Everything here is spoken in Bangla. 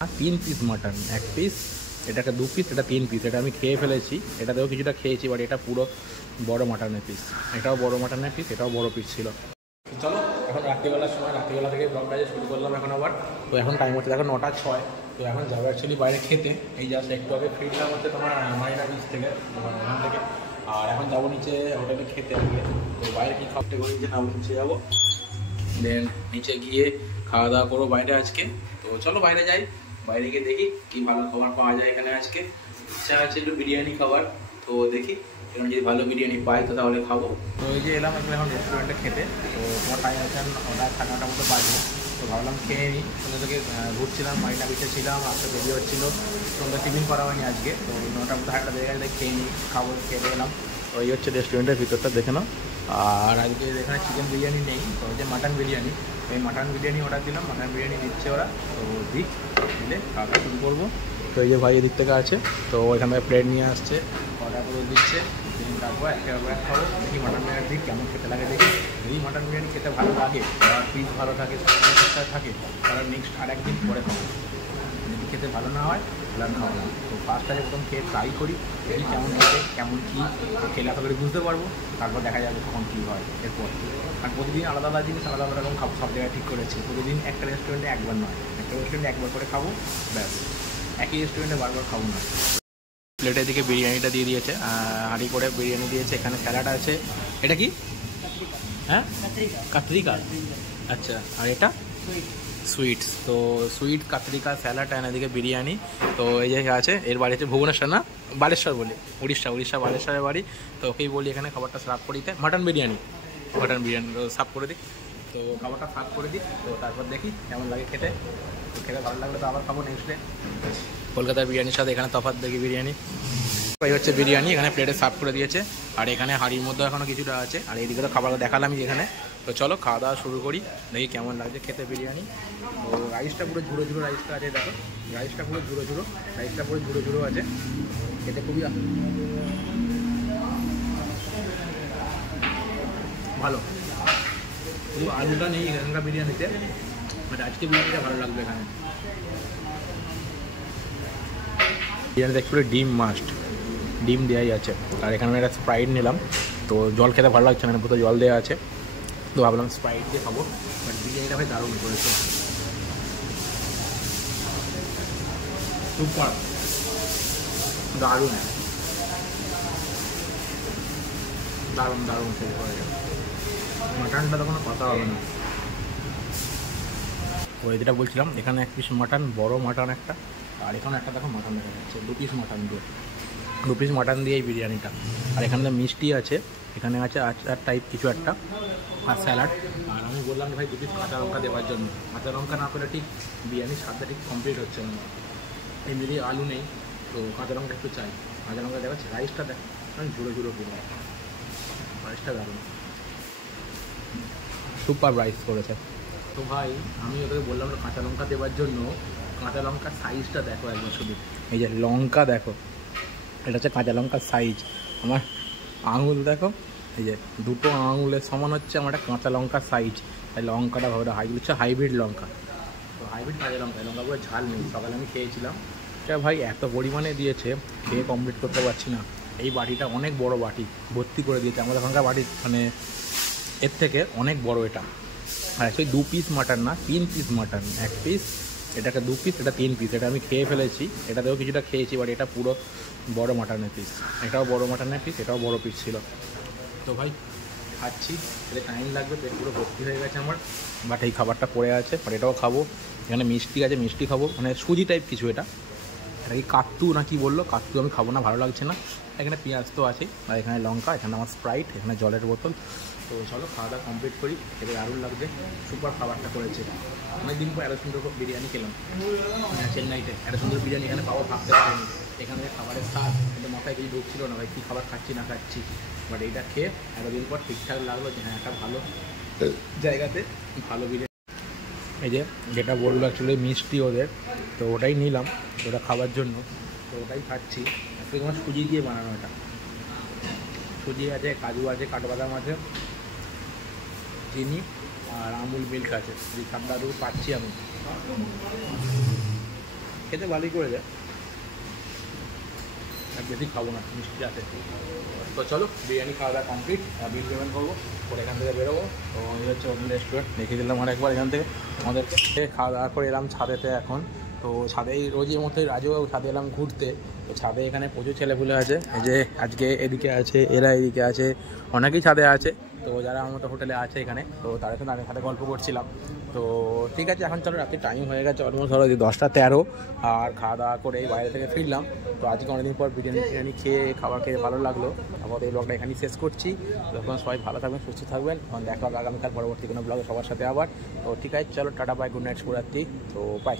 তিন পিস মাটন, এক পিস, এটাকে দু পিস, এটা তিন পিস। এটা আমি খেয়ে ফেলেছি, এটাতেও কিছুটা খেয়েছি, বাট এটা পুরো বড় মাটনের পিস। এটাও বড় মাটনের পিস, এটাও বড় পিস ছিল। চলো এখন রাত্রিবেলার সময়, রাত্রিবেলা থেকে ব্লগটা শুরু করলাম এখন আবার। তো এখন টাইম হচ্ছে দেখো 9:06। তো এখন যাবো অ্যাকচুয়ালি বাইরে খেতে। এই জাস্ট একটু আগে ফিরলাম হচ্ছে তোমার মারিনা বিচ থেকে, ওখান থেকে। আর এখন যাবো নিচে হোটেলে খেতে আজকে। তো বাইরে কি খাওয়াতে করে নিচে নামো, নিচে যাবো, দেন নিচে গিয়ে খাওয়া দাওয়া করবো বাইরে আজকে। তো চলো বাইরে যাই, বাইরে গিয়ে দেখি কি ভালো খাবার পাওয়া যায় এখানে আজকে। ইচ্ছা আছে একটু বিরিয়ানি খাবার, তো দেখি এখানে যদি ভালো বিরিয়ানি পাই তো তাহলে খাবো। তো এই যে এলাম এখন রেস্টুরেন্টে খেতে। তো তোমার টাইম আছে ওটা 9:30 মতো বাজবে। তো ভাবলাম খেয়ে নিই। সন্ধ্যা থেকে ঘুরছিলাম, মারিনা বিচে ছিলাম, আসতে দেরি হচ্ছিলো, সন্ধ্যা টিফিন করা হয়নি আজকে। তো 9টার মতো হাটটা দেখে গেলে খেয়ে নিই, খাবো, খেয়ে এলাম। তো এই হচ্ছে রেস্টুরেন্টের ভিতরটা, দেখে নাও। আর আজকে এখানে চিকেন বিরিয়ানি নেই, তো যে মাটন বিরিয়ানি, এই মাটন বিরিয়ানি অর্ডার দিলাম। মাটন বিরিয়ানি দিচ্ছে ওরা, তো দিক দিলে খাওয়া শুরু করবো। তো এই যে ভাই এদিক থেকে আছে, তো ওইখান থেকে প্লেট নিয়ে আসছে, অর্ডার করে দিচ্ছে। তারপর একটা খাবো, দেখি মাটন বিরিয়ানি দিক কেমন খেতে লাগে দেখি। যদি মাটন বিরিয়ানি খেতে ভালো লাগে, আর পিস ভালো থাকে, থাকে, তাহলে নেক্সট আর একদিন পরে খাবো। যদি খেতে ভালো না হয় তাহলে খাওয়া না। তো ফার্স্ট আগে প্রথম খেয়ে ট্রাই করি, দেখি কেমন খেতে, কেমন কী খেলে আশা করে বুঝতে পারবো। তারপর দেখা যাবে কখন কী হয় এরপর। আর প্রতিদিন আলাদা আলাদা জিনিস আলাদা আলাদা রকম খাবো, সব জায়গায় ঠিক করেছি। প্রতিদিন একটা রেস্টুরেন্টে একবার নয়, একটা রেস্টুরেন্টে একবার করে খাবো, ব্যাস। একই রেস্টুরেন্টে বারবার খাবো না। প্লেটের দিকে বিরিয়ানিটা দিয়ে দিয়েছে, হাঁড়ি করে বিরিয়ানি দিয়েছে। এখানে স্যালাড আছে, এটা কি? হ্যাঁ, কাতরিকা। আচ্ছা, আর এটা সুইটস। তো সুইট, কাতরিকা, স্যালাড, আর এদিকে বিরিয়ানি। তো এই যে আছে, এর বাড়ি হচ্ছে ভুবনেশ্বর, না বালেশ্বর বলি, উড়িষ্যা বালেশ্বরের বাড়ি। তো ওকেই বলি এখানে খাবারটা সার্ভ করে দিতে, মাটন বিরিয়ানি সার্ভ করে দিই। তো খাবারটা সার্ভ করে দিই, তো তারপর দেখি কেমন লাগে খেতে। তো খেতে ভালো লাগলে তো আবার খাবো নেক্সট ডে। কলকাতার বিরিয়ানির সাথে এখানে তফাৎ দেখি বিরিয়ানি। এই হচ্ছে বিরিয়ানি, এখানে প্লেটে সার্ভ করে দিয়েছে। আর এখানে হাঁড়ির মধ্যে এখনও কিছুটা আছে, আর এইদিকে তো খাবার দেখালামই এখানে। তো চলো খাওয়া দাওয়া শুরু করি, দেখি কেমন লাগছে খেতে বিরিয়ানি। তো রাইসটা পুরো ঝুড়ো ঝুড়ো রাইসটা আছে, দেখো রাইসটা পুরো ঝুড়ো ঝুড়ো আছে, খেতে খুবই ভালো। পুরো আলুটা নেই এখানকার বিরিয়ানিতে, বাট আজকে বিরিয়ানিটা ভালো লাগবে এখানে। বিরিয়ানিতে অ্যাকচুয়ালি ডিম মাস্ট, ডিম দেওয়াই আছে। আর এখানে আমি একটা স্প্রাইট নিলাম, তো জল খেতে ভালো লাগছে না, পুরো জল দেওয়া আছে। তো ভাবলাম স্প্রাইট দিয়ে খাবো, বাট বিরিয়ানিটা ভাই দারুণ করেছে, সুপার, দারুণ দারুণ দারুণ খেতে পারে। মাটনটা তো কোনো কথা হবে না। তো যেটা বলছিলাম, এখানে এক পিস মাটন, বড় মাটন একটা, আর এখানে একটা দেখো মাটন দেখা যাচ্ছে, দু পিস মাটন দিয়ে এই বিরিয়ানিটা। আর এখানে তো মিষ্টি আছে, এখানে আছে আচার টাইপ কিছু একটা, আর স্যালাড। আর আমি বললাম ভাই 2 পিস কাঁচা লঙ্কা দেওয়ার জন্য, কাঁচা লঙ্কা না পেলে ঠিক বিরিয়ানির স্বাদটা ঠিক কমপ্লিট হচ্ছে না। এমনি আলু নেই, তো কাঁচা লঙ্কা একটু চাই। কাঁচা লঙ্কা দেখাচ্ছে। রাইসটা দেখ ঝুড়ো পুরো, রাইসটা দারুণ, সুপার রাইস করেছে। তো ভাই আমি ওদেরকে বললাম কাঁচা লঙ্কা দেওয়ার জন্য, কাঁচা লঙ্কার সাইজটা দেখো একবার শুধু, এই যে লঙ্কা দেখো, এটা হচ্ছে কাঁচা লঙ্কার সাইজ। আমার আঙুল দেখো, এই যে দুটো আঙুলের সমান হচ্ছে আমার একটা কাঁচা লঙ্কার সাইজ। তাই লঙ্কাটা ভাবে হচ্ছে হাইব্রিড লঙ্কা, তো হাইব্রিড কাঁচা লঙ্কা, লঙ্কাগুলো ঝাল নেই। সকালে আমি খেয়েছিলাম, এটা ভাই এত পরিমাণে দিয়েছে, খেয়ে কমপ্লিট করতে পারছি না। এই বাটিটা অনেক বড় বাটি, ভর্তি করে দিয়েছে। আমাদের ওখানকার বাটি মানে এর থেকে অনেক বড় এটা। আর অ্যাকচুয়ালি 2 পিস মাটন না, 3 পিস মাটন, এক পিস, এটাকে 2 পিস, এটা 3 পিস। এটা আমি খেয়ে ফেলেছি, এটাতেও কিছুটা খেয়েছি, বাট এটা পুরো বড় মাটনের পিস। এটাও বড় মাটনের পিস, এটাও বড় পিস ছিল। তো ভাই খাচ্ছি, এতে টাইম লাগবে, পেট পুরো ভর্তি হয়ে গেছে আমার, বাট এই খাবারটা পড়ে আছে, বাট এটাও খাবো। এখানে মিষ্টি আছে, মিষ্টি খাবো, মানে সুজি টাইপ কিছু। এটা কি কাত্তু না কি বললো, কাত্তু আমি খাবো না, ভালো লাগছে না। এখানে পেঁয়াজ তো আছেই, আর এখানে লঙ্কা, এখানে আমার স্প্রাইট, এখানে জলের বোতল। তো চলো খাওয়া দাওয়া কমপ্লিট করি, খেতে দারুণ লাগছে, সুপার খাবারটা করেছে। অনেকদিন পর এত সুন্দর বিরিয়ানি খেলাম চেন্নাইতে, এত সুন্দর বিরিয়ানি এখানে পাওয়া ভাবতে পারিনি। এখানে খাবারের স্বাদ কিন্তু মাথায় কিছু ঢুকছিল না ভাই, কী খাবার খাচ্ছি না খাচ্ছি। বাট এইটা খেয়ে এতদিন পর ঠিকঠাক লাগলো যে হ্যাঁ একটা ভালো জায়গাতে ভালো বিরিয়ানি। এই যে যেটা বললো অ্যাকচুয়ালি মিষ্টি ওদের, তো ওটাই নিলাম ওটা খাবার জন্য, তো ওটাই খাচ্ছি। অ্যাকচুয়ালি তোমার সুজি দিয়ে বানানো, এটা সুজি আছে, কাজু আছে, কাঠবাদাম আছে, চিনি আর আমুল মিল্ক আছে। এই ঠান্ডা দুধ পাচ্ছি আমি। খেতে ভালোই করে যায়, আর বেশি খাবো না, মিষ্টি আছে। তো চলো বিরিয়ানি খাওয়া দাওয়া কমপ্লিট, বিল পেমেন্ট করবো, পরে এখান থেকে বেরোবো। তো এই হচ্ছে ওদের রেস্টুরেন্ট, দেখিয়ে দিলাম অনেকবার এখান থেকে। আমাদের খাওয়া দাওয়া করে এলাম ছাদেতে এখন। তো ছাদেই রোজের মতোই রাজু ছাদে এলাম ঘুরতে। তো ছাদে এখানে প্রচুর ছেলেপুলে আছে, এই যে আজকে এদিকে আছে, এরা এদিকে আছে, অনেকেই ছাদে আছে। তো যারা আমার মতো হোটেলে আছে এখানে, তো তাদের সাথে সাথে গল্প করছিলাম। তো ঠিক আছে, এখন চলো, রাত্রি টাইম হয়ে গেছে অলমোস্ট ধরো 10টা 13, আর খাওয়া দাওয়া করে বাইরে থেকে ফিরলাম। তো আজকে অনেকদিন পর বিরিয়ানি খেয়ে খাবার খেয়ে ভালো লাগলো। আপাতত এই ব্লগটা এখানেই শেষ করছি। তখন সবাই ভালো থাকবেন, সুস্থ থাকবেন, দেখা হবে আগামীকাল পরবর্তী কোনো ব্লগে সবার সাথে আবার। তো ঠিক আছে, চলো টাটা বাই, গুড নাইট, শুভরাত্রি। তো বাই।